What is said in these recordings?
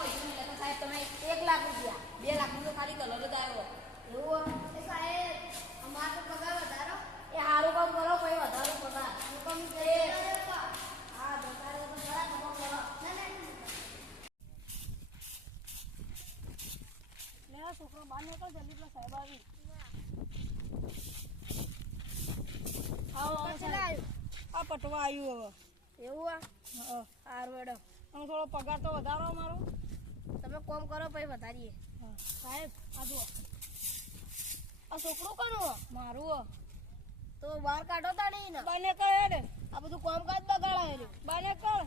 પૈસા મળ્યા તો સાહેબ તમે 1 લાખ રૂપિયા 2 લાખ તો ખાલી કલર જ આવ્યો એવું એ સાહેબ અમાર તો પગાર વધારો એ હારું કામ કરો પછી વધારો પગાર હુકમ કરે હા બતારો તો ખરા ખબર કરો લેવા છોકરો બહાર નીકળ જલ્દી પેલા સાહેબ આવી આ પટવા આવ્યું હવે એવું હા સારું મેડમ તમે થોડો પગાર તો વધારો અમારો તમે કોમ કરો પછી વધારીએ સાહેબ આ જુઓ આ છોકરું કોનું મારું તો બહાર કાઢો તા નહીં ને બને કર આ બધું કામકાજ બગાડાય બને કર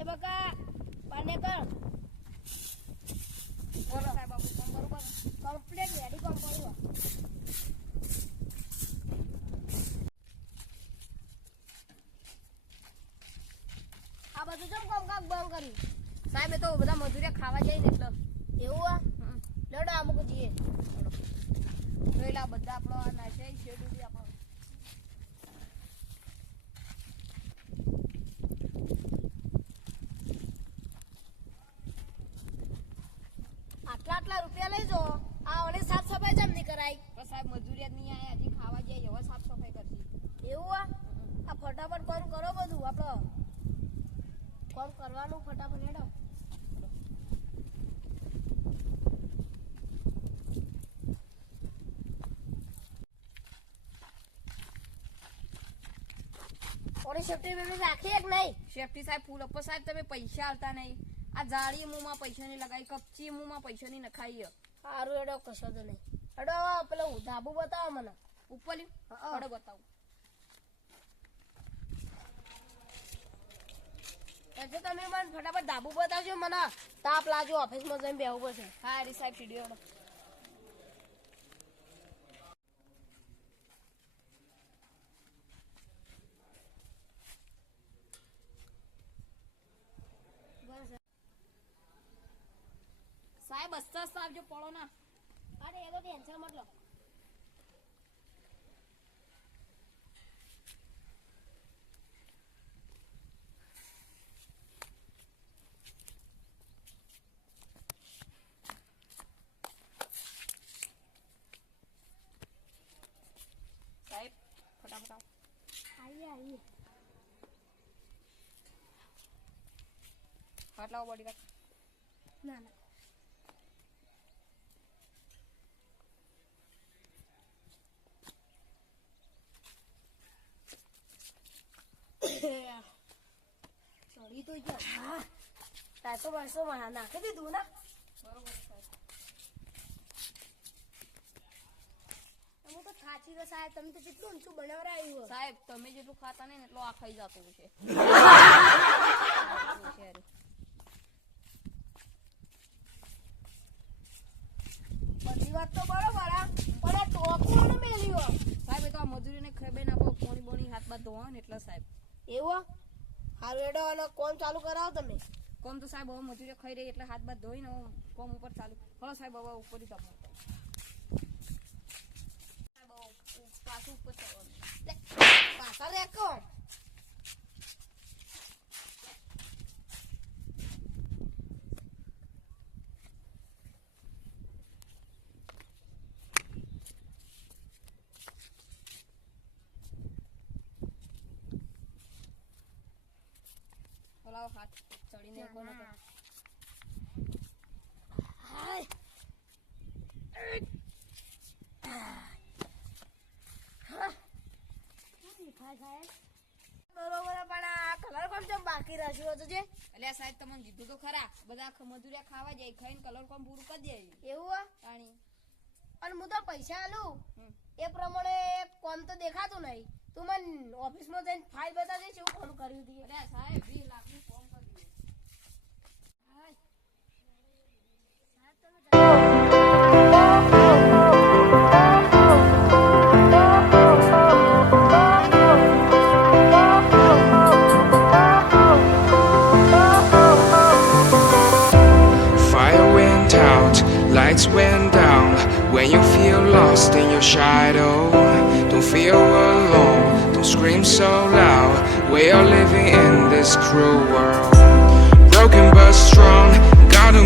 એ બકા બને કર બોલો સાહેબ આપણું કામ બરોબર કમ્પ્લીટ રેડી કામ કર્યું આ બધું જેમ કામકાજ બંધ કર્યું સાહેબ એ તો બધા મજૂરિયા ખાવા જાય ને એટલે એવું લડો અમુક જઈએ જોયેલા બધા આપણો આ નાશે શેડ સુધી આપણો આટલા રૂપિયા લઈ જો આ ઓલે સાફ સફાઈ જેમ નહીં કરાય બસ સાહેબ મજૂરિયા નહીં આયા હજી ખાવા જાય હવે સાફ સફાઈ કરશી એવું આ ફટાફટ કામ કરો બધું આપણો કામ કરવાનું ફટાફટ હેડો ઓરી સેફટી બેબી રાખી એક નહીં સેફટી સાહેબ ફૂલ ઉપર સાહેબ તમે પૈસા આવતા નહીં આ જાળી મુંમાં પૈસા નહીં લગાઈ કપચી મુંમાં પૈસા નહીં નખાઈ સારું હેડો કશો તો નહીં હેડો પેલો ધાબુ બતાવો મને ઉપર હેડો બતાવું પછી તમે મને ફટાફટ ધાબુ બતાવજો મને તાપ લાજો ઓફિસમાં જઈને બેહવું પડશે હા રી સાહેબ સીડીઓ સાહેબ અસ્તસ્ત આવજો પડો ના અરે એ તો ટેન્શન મત લો સાહેબ ફટાફટ આવીએ હાથ લાવો બોડી ગાર્ડ ના ચડી તો ગયા તાર તો બસો માં નાખી દીધું ને બરોબર હું તો ખાચી તો સાહેબ તમે તો કેટલું ઊંચું બનાવરાયું સાહેબ તમે જેટલું ખાતા નહીં ને એટલું આ ખાઈ જતું છે બધી વાત તો બરોબર પણ આ ટોપું મેલ્યું સાહેબ એ તો આ મજૂરીને ખબર ના આપો પોણી બોણી હાથ બાદ ધોવા ને એટલે સાહેબ એવું હારું હેડો અને કોમ ચાલુ કરાવો તમે કોમ તો સાહેબ હવે મજૂરી ખાઈ રહી એટલે હાથ બાદ ધોઈને કોમ ઉપર ચાલુ હલો સાહેબ હવે ઉપર જ સાહેબ પાછું ઉપર પાછા રેકો હલાવો હાથ ચડીને કોનો તો હાય બરોબર પણ આ કલર કોમ તો બાકી રાખ્યો હતો જે એટલે સાહેબ તમને કીધું તો ખરા બધા મજૂરિયા ખાવા જાય ખાઈને કલર કોમ પૂરું કરી દે એવું તાણી અને હું તો પૈસા આલું એ પ્રમાણે કોમ તો દેખાતું નહીં તું મને ઓફિસમાં જઈને ફાઇલ બતાવજે શું કોમ કર્યું હતી અરે સાહેબ 20 લાખનું કોમ કર્યું Lights went down when you feel lost in your shadow. Don't feel alone, don't scream so loud. We are living in this cruel world. Broken but strong, gotta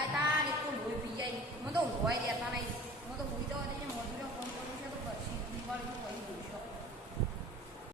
ઊંઘાય તા ને તું લોહી પી જાય મને તો ઊંઘવાય દેતા નહીં